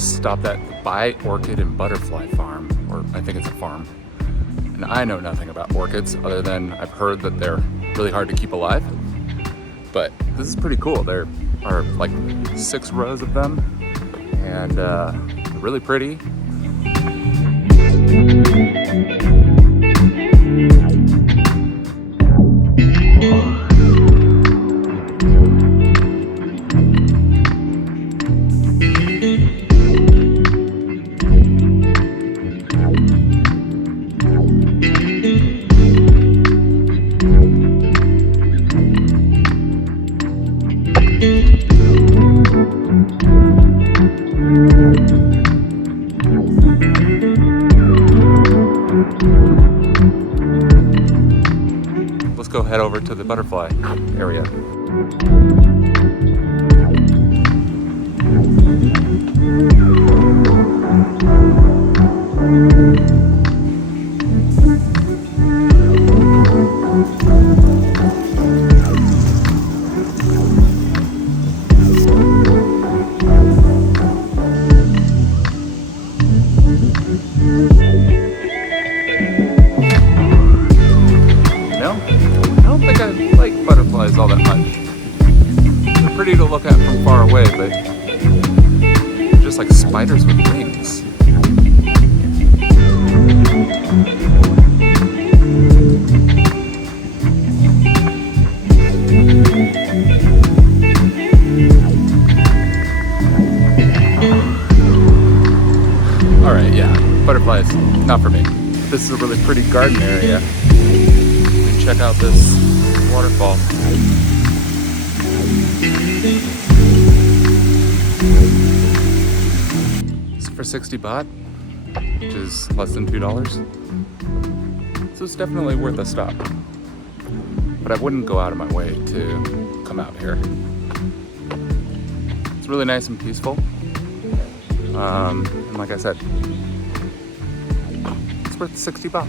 just stopped at the Orchid and Butterfly Farm, or I think it's a farm. And I know nothing about orchids other than I've heard that they're really hard to keep alive. But this is pretty cool. There are like 6 rows of them, and really pretty. Let's go head over to the butterfly area. All that much. They're pretty to look at from far away, but they're just like spiders with wings. Alright, yeah, butterflies, not for me. This is a really pretty garden area. You can check out this waterfall. It's for 60 baht, which is less than $2. So it's definitely worth a stop. But I wouldn't go out of my way to come out here. It's really nice and peaceful. And like I said, it's worth 60 baht.